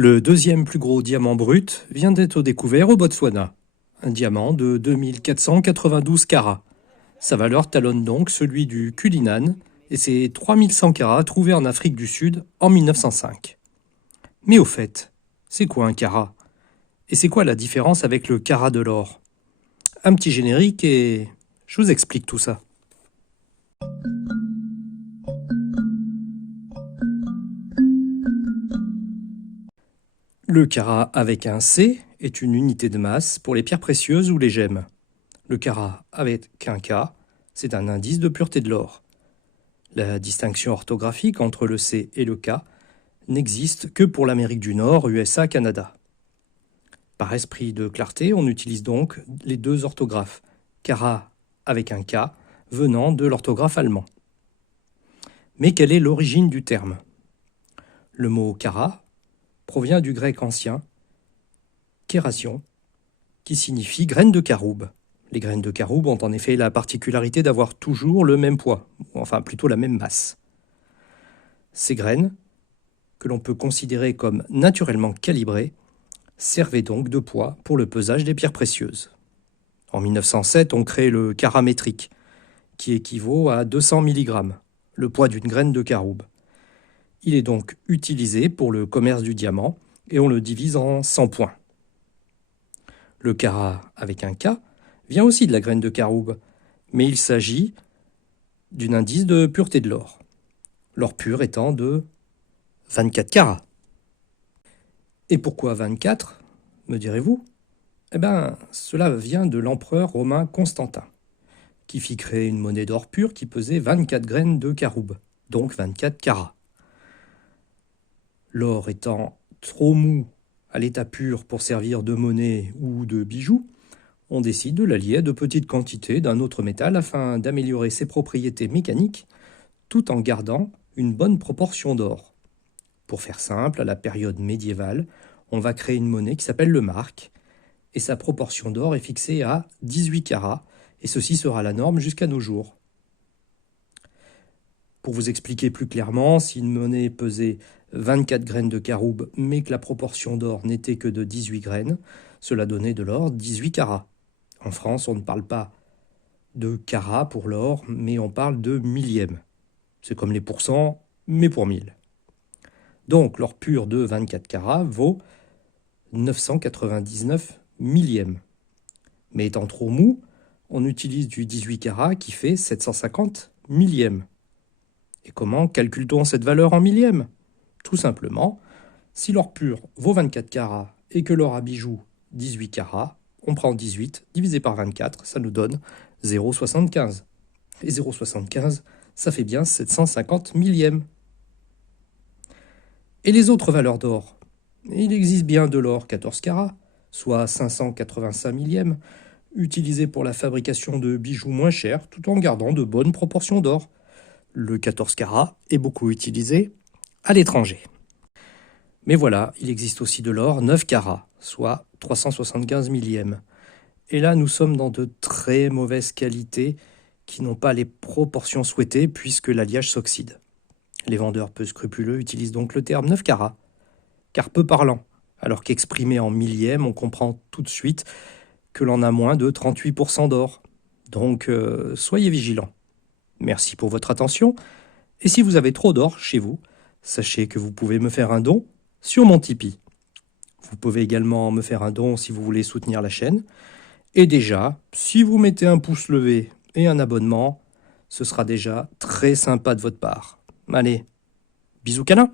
Le deuxième plus gros diamant brut vient d'être découvert au Botswana. Un diamant de 2492 carats. Sa valeur talonne donc celui du Cullinan et ses 3100 carats trouvés en Afrique du Sud en 1905. Mais au fait, c'est quoi un carat? Et c'est quoi la différence avec le carat de l'or? Un petit générique et je vous explique tout ça. Le carat avec un C est une unité de masse pour les pierres précieuses ou les gemmes. Le carat avec un K, c'est un indice de pureté de l'or. La distinction orthographique entre le C et le K n'existe que pour l'Amérique du Nord, USA, Canada. Par esprit de clarté, on utilise donc les deux orthographes, carat avec un K, venant de l'orthographe allemand. Mais quelle est l'origine du terme? Le mot carat provient du grec ancien kération, qui signifie graine de caroube. Les graines de caroube ont en effet la particularité d'avoir toujours le même poids, enfin plutôt la même masse. Ces graines, que l'on peut considérer comme naturellement calibrées, servaient donc de poids pour le pesage des pierres précieuses. En 1907, on crée le carat métrique, qui équivaut à 200 mg, le poids d'une graine de caroube. Il est donc utilisé pour le commerce du diamant et on le divise en 100 points. Le carat avec un K vient aussi de la graine de caroube, mais il s'agit d'un indice de pureté de l'or. L'or pur étant de 24 carats. Et pourquoi 24, me direz-vous? Eh bien, cela vient de l'empereur romain Constantin, qui fit créer une monnaie d'or pur qui pesait 24 graines de caroube, donc 24 carats. L'or étant trop mou à l'état pur pour servir de monnaie ou de bijoux, on décide de l'allier à de petites quantités d'un autre métal afin d'améliorer ses propriétés mécaniques tout en gardant une bonne proportion d'or. Pour faire simple, à la période médiévale, on va créer une monnaie qui s'appelle le mark et sa proportion d'or est fixée à 18 carats et ceci sera la norme jusqu'à nos jours. Pour vous expliquer plus clairement, si une monnaie pesait 24 graines de caroube, mais que la proportion d'or n'était que de 18 graines, cela donnait de l'or 18 carats. En France, on ne parle pas de carats pour l'or, mais on parle de millièmes. C'est comme les pourcents, mais pour 1000. Donc, l'or pur de 24 carats vaut 999 millièmes. Mais étant trop mou, on utilise du 18 carats qui fait 750 millièmes. Et comment calcule-t-on cette valeur en millièmes? Tout simplement, si l'or pur vaut 24 carats et que l'or à bijoux 18 carats, on prend 18 divisé par 24, ça nous donne 0,75. Et 0,75, ça fait bien 750 millièmes. Et les autres valeurs d'or? Il existe bien de l'or 14 carats, soit 585 millièmes, utilisé pour la fabrication de bijoux moins chers tout en gardant de bonnes proportions d'or. Le 14 carats est beaucoup utilisé à l'étranger. Mais voilà, il existe aussi de l'or 9 carats, soit 375 millièmes. Et là, nous sommes dans de très mauvaises qualités qui n'ont pas les proportions souhaitées puisque l'alliage s'oxyde. Les vendeurs peu scrupuleux utilisent donc le terme 9 carats, car peu parlant, alors qu'exprimé en millièmes, on comprend tout de suite que l'on a moins de 38% d'or. Donc, soyez vigilants. Merci pour votre attention, et si vous avez trop d'or chez vous, sachez que vous pouvez me faire un don sur mon Tipeee. Vous pouvez également me faire un don si vous voulez soutenir la chaîne. Et déjà, si vous mettez un pouce levé et un abonnement, ce sera déjà très sympa de votre part. Allez, bisous câlins!